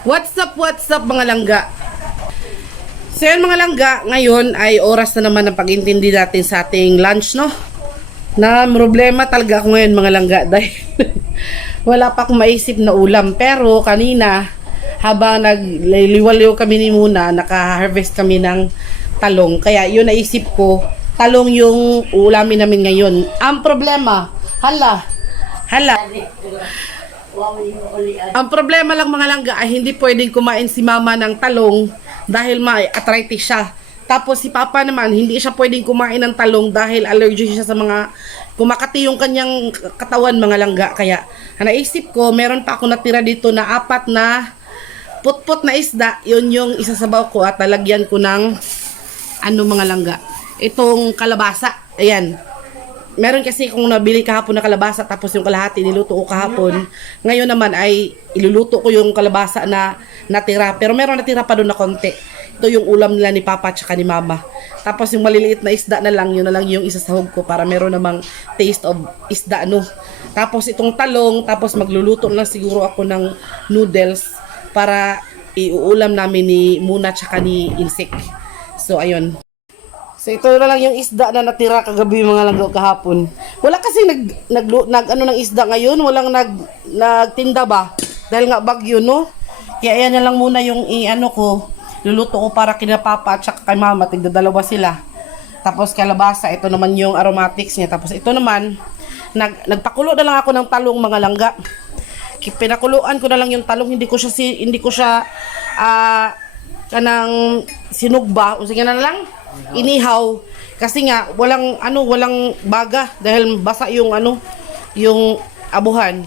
What's up mga langga? So yun mga langga, ngayon ay oras na naman ng pag-intindi natin sa ating lunch, no? Na problema talaga ako ngayon mga langga dahil wala pa akong maisip na ulam. Pero kanina, habang nagliliwaliw kami ni Muna, naka-harvest kami ng talong. Kaya yun naisip ko, talong yung ulamin namin ngayon. Ang problema, hala, ang problema lang mga langga ay hindi pwedeng kumain si mama ng talong dahil may arthritis siya. Tapos si papa naman hindi siya pwedeng kumain ng talong dahil allergy siya sa mga kumakati yung kanyang katawan mga langga. Kaya naisip ko meron pa ako natira dito na 4 na putput na isda. Yun yung isasabaw ko at lalagyan ko ng mga langga. Itong kalabasa. Ayan. Meron kasi kung nabili kahapon na kalabasa tapos yung kalahati niluto ko kahapon. Ngayon naman ay iluluto ko yung kalabasa na natira. Pero meron natira pa doon na konti. Ito yung ulam nila ni Papa at ni Mama. Tapos yung maliliit na isda na lang, yun na lang yung isasahog ko para meron namang taste of isda, no. Tapos itong talong, tapos magluluto na siguro ako ng noodles para iuulam namin ni Muna at ni Insik. So ayun. So ito na lang yung isda na natira kagabi mga langga kahapon. Wala kasi nag ng isda ngayon, walang nagtinda ba? Dahil nga bagyo, no? Kaya ayan na lang muna yung luluto ko para kina Papa at kay Mama, tigdadalawa sila. Tapos kalabasa, ito naman yung aromatics niya. Tapos ito naman, nagpakulo na lang ako ng talong mga langga. Pinakuluan ko na lang yung talong, hindi ko siya kanang sinugba, o sige na lang inihaw kasi nga walang baga dahil basa yung yung abuhan.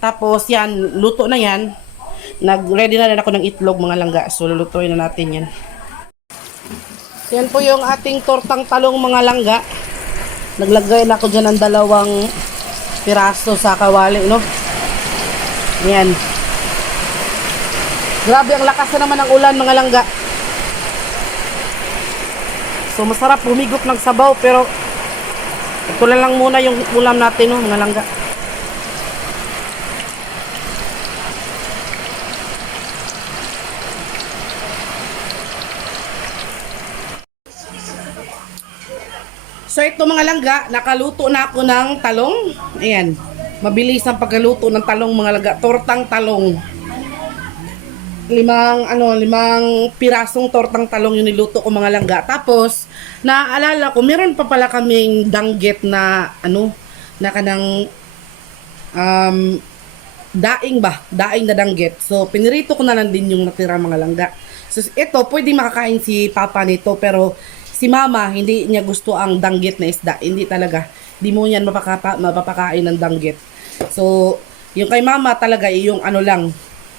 Tapos yan, luto na yan. Nag-ready na rin ako ng itlog mga langga. So lulutuin na natin yan. So, yan po yung ating tortang talong mga langga. Naglagay na ako dyan ng 2 piraso sa kawali, no? Yan. Grabe ang lakas na naman ng ulan mga langga. So masarap humigop ng sabaw pero ito na lang muna yung ulam natin, no, mga langga. So ito mga langga, nakaluto na ako ng talong. Ayan, mabilis ang pagkaluto ng talong mga langga. Tortang talong. 5 pirasong tortang talong yung niluto ko mga langga. Tapos, naaalala ko, meron pa pala kaming danggit na, na kanang, daing na danggit. So, pinirito ko na lang din yung natira mga langga. So, ito, pwede makakain si Papa nito, pero si Mama, hindi niya gusto ang danggit na isda. Hindi talaga. Hindi mo yan mapapakain ng danggit. So, yung kay Mama talaga, yung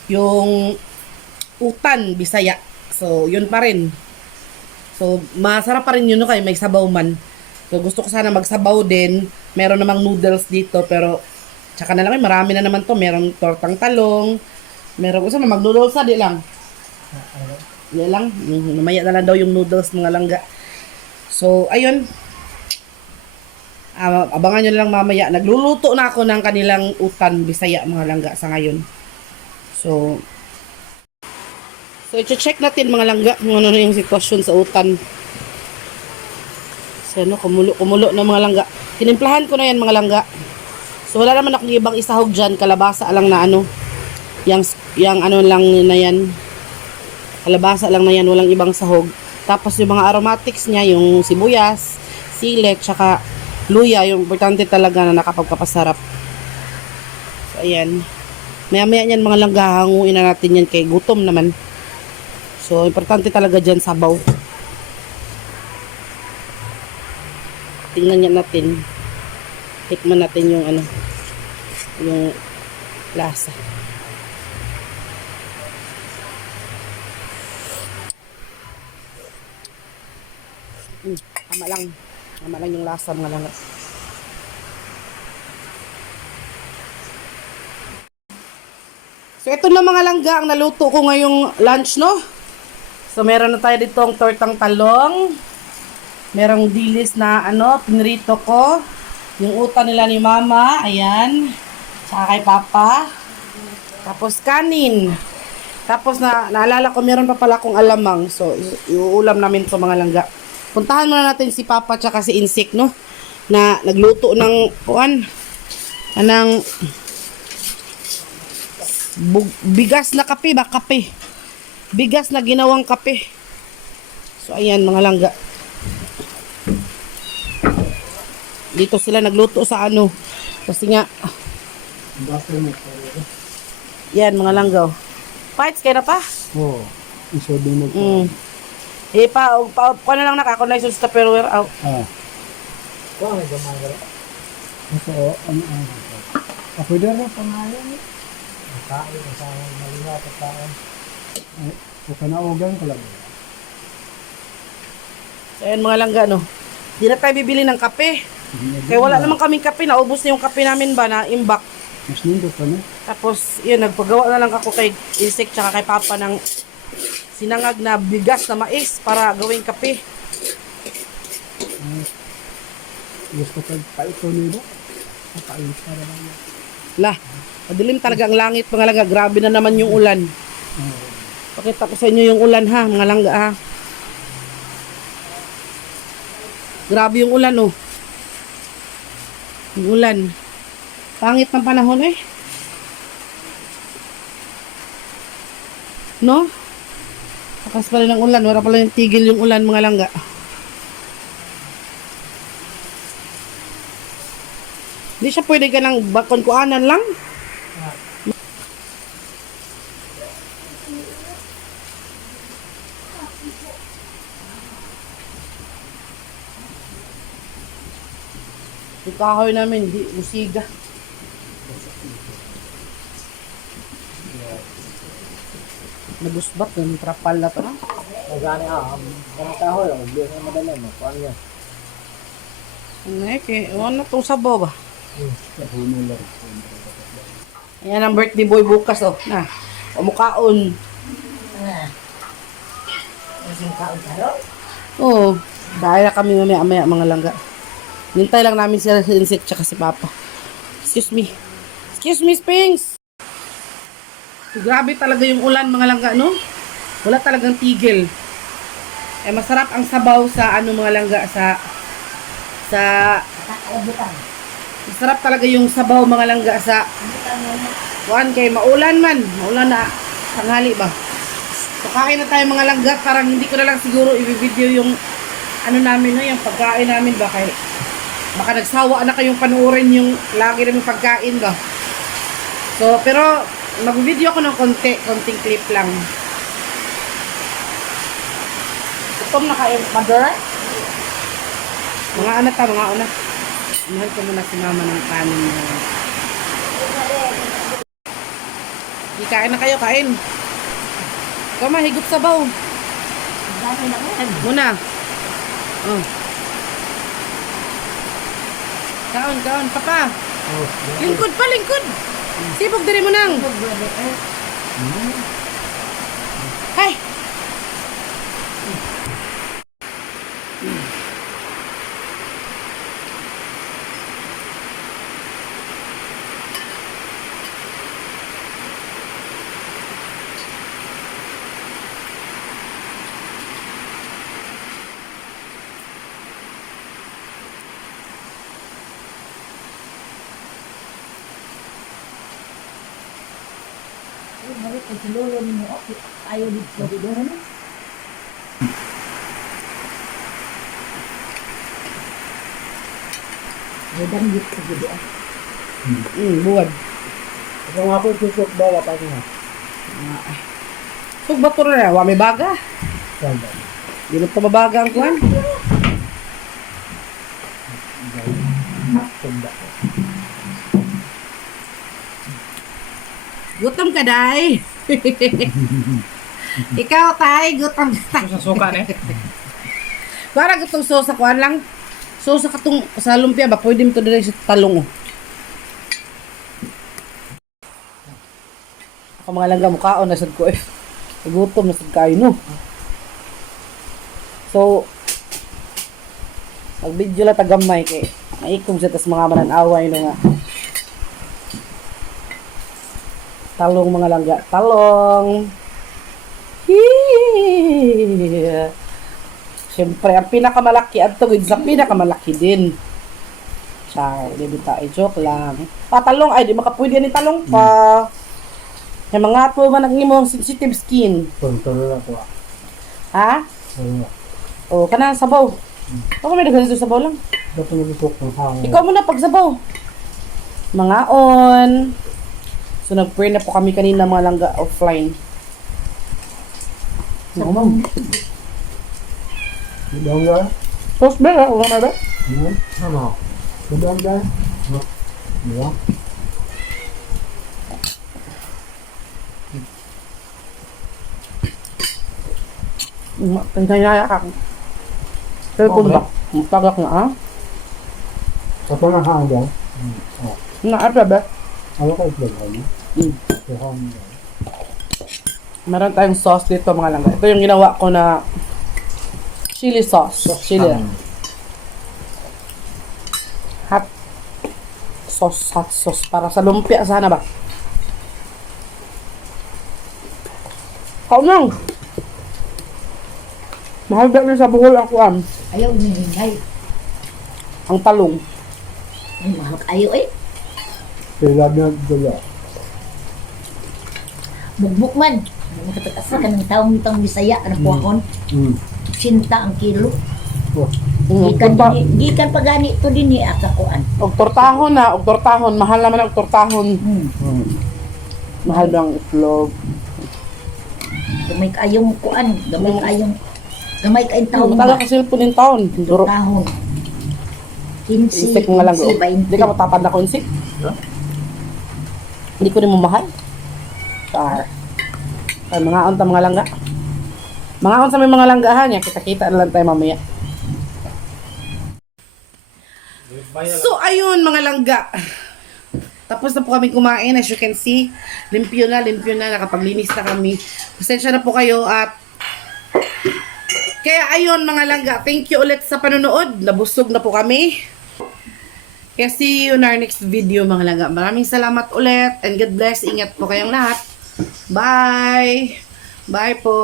yung utan, Bisaya. So, yun pa rin. So, masarap pa rin yun, no, kaya may sabaw man. So, gusto ko sana magsabaw din. Meron namang noodles dito, pero tsaka na lang, marami na naman to. Meron tortang talong. Meron gusto na mag-noodles na, di lang. Di lang. Mamaya na lang daw yung noodles, mga langga. So, ayun. Abangan nyo lang mamaya. Nagluluto na ako ng kanilang utan, Bisaya, mga langga, sa ngayon. So, i-check natin mga langga kung ano na yung sitwasyon sa utan. So, kumulo na mga langga. Tinimplahan ko na yan mga langga. So, wala naman akong ibang isahog dyan. Kalabasa lang na yang lang na yan. Kalabasa lang na yan. Walang ibang sahog. Tapos yung mga aromatics niya, yung sibuyas, sili, tsaka luya. Yung importante talaga na nakapagpapasarap. So, ayan. Maya-maya yan mga langga. Hanguin na natin yan kay gutom naman. So, importante talaga dyan sabaw. Tingnan natin. Tikman natin yung yung lasa. Tama lang. Tama lang yung lasa mga langga. So, ito na mga langga ang naluto ko ngayong lunch, no? So, meron na tayo dito ang tortang talong. Merong dilis na pinrito ko. Yung utan nila ni Mama, ayan. Tsaka kay Papa. Tapos kanin. Tapos naalala ko, meron pa pala akong alamang. So, iuulam namin to mga langga. Puntahan muna natin si Papa tsaka si Insik, no? Na nagluto ng, ng bigas na kape ba? Kape. Bigas na ginawang kape. So, ayan mga langga. Dito sila nagluto sa ano. Kasi nga, yan mga langgaw. Fights kayo na pa? Oo. Iso din mo. Pa na lang nakako na isus Tupperware out. Kung may gamay ka rin? Ito, pwede rin pangalan. Kain, kasama, malingat at kain. Kung kanaugan ko lang. So, ayan mga langga, no? Di na tayo bibili ng kape. Kaya wala naman kaming kape. Naubos na yung kape namin ba na imbak. Mas nindot pa na. Tapos, yun, nagpagawa na lang ako kay Insik tsaka kay Papa ng sinangag na bigas na mais para gawing kape. Gusto ko paito nito. Paito para lang. Lah, madilim talaga ang langit mga langga. Grabe na naman yung ulan. Pakita ko sa inyo yung ulan ha, mga langga ha. Grabe yung ulan oh. Yung ulan. Pangit ng panahon eh. No? Lakas pa rin ng ulan. Wala pala yung tigil yung ulan mga langga. Hindi siya pwede ka ng bakon-kuanan lang. Yung kahoy namin, di usiga. Nagusbat yung trapal na to na. Magani ang kahoy, bilis na madali mo. Paano yan? Ano itong sabaw ba? Ayan ang birthday boy bukas oh. Na, umukaon. Oo. Dahil na kami mamaya mga langga. Nintay lang namin si Insik tsaka si Papa. Excuse me. Excuse me, Spings! Grabe talaga yung ulan mga langga, no? Wala talagang tigil. Eh, masarap ang sabaw sa ano mga langga, sa masarap talaga yung sabaw mga langga sa kuan kay maulan man. Maulan na tanghali ba? So, kain na tayo mga langga. Parang hindi ko na lang siguro i-video yung ano namin, no? Yung pagkain namin ba kay baka nagsawa na kayong panuorin yung lagi namin pagkain ba. So, pero mag-video ko ng konting clip lang. Gutom na kayo, mother? Mga anak ta, mga anak. Mahal ko muna si mama ng kanin mo. Kain na kayo, kain. Kama, higop sabaw. Muna. Oh. Kaon, papa. Lingkod pa, lingkod. Sibog diri mo nang. Hay. Ayaw dito doon. Medang dito doon. Buwan. Kung ako susok ba, wala na. Sug ba puro na? Wa may baga. Sanda. Di na pa mabaga ang kuwan. Sanda. Gutom ka, day. Ikaw, tay, gutom ka. Sa suka na Para gutong sosa kuan lang. Sosa katong sa lumpia ba? Pwede mo to dire sa talong. Oh. Ako mga langga mukhaon nasad ko eh. Gutom nasad kayo no. So, mag-video lang tagamay kay maikom sa tas mga mananaway no nga. Talong mga langga. Talong. Siyempre, ang pinakamalaki at tugid sa pinakamalaki din. Char, di ba tayo? Joke lang. Patalong, ay, di makapwede ni talong pa. Yung mga to man naging sensitive skin. Tuloy na po. Ha? Ano? O, kanang sabaw. Ako may naghanap sa sabaw lang. Dapat nagusok ng hangin. Ikaw muna pag sabaw. Mga on. So, nag-pray na po kami kanina mga langga offline. Ano ma'am? Budang ba? Tapos ba? Wala na ba? Ano? Budang ba? Ano? Ano? Tanyaya ka. Telepon ba? Tagak nga ah. Ito na hangin. Naata ba? Ano kayo plagay? Ito hangin. Meron tayong sauce dito mga langga. Ito yung ginawa ko na chili sauce. Chili. Hot sauce para sa lumpia sana ba? Kaunang! Mahal ba sa buhol ako Ayaw ni Hinay. ang talong. Ay, mahal ayaw eh. Sila na gula. Bugbuk man. Nakatagasa ka ng taong itong Bisaya. Ano po akon? Sinta ang kilo. Gikan pa gani ito din ni Akakuan. Og tortahon na, og tortahon. Mahal naman ang tortahon. Mahal ba ang itlog? Gamay kayong kuan. Gamay kayong taong Talaga kasi po ng taon. Duro. tahon. 15, Insik mga lang. 20. Hindi ka matapad na ko insik. Hindi ko rin mo mahal. Char. Ay, mga onta mga langga. Mga on sa may mga langgahan niya. Kita-kita na lang tayo mamaya. So, ayun mga langga. Tapos na po kami kumain. As you can see, limpyo na. Nakapaglinis na kami. Pasensya na po kayo at kaya ayun mga langga. Thank you ulit sa panonood. Nabusog na po kami. Kaya see you in our next video mga langga. Maraming salamat ulit and God bless. Ingat po kayong lahat. Bye! Bye po!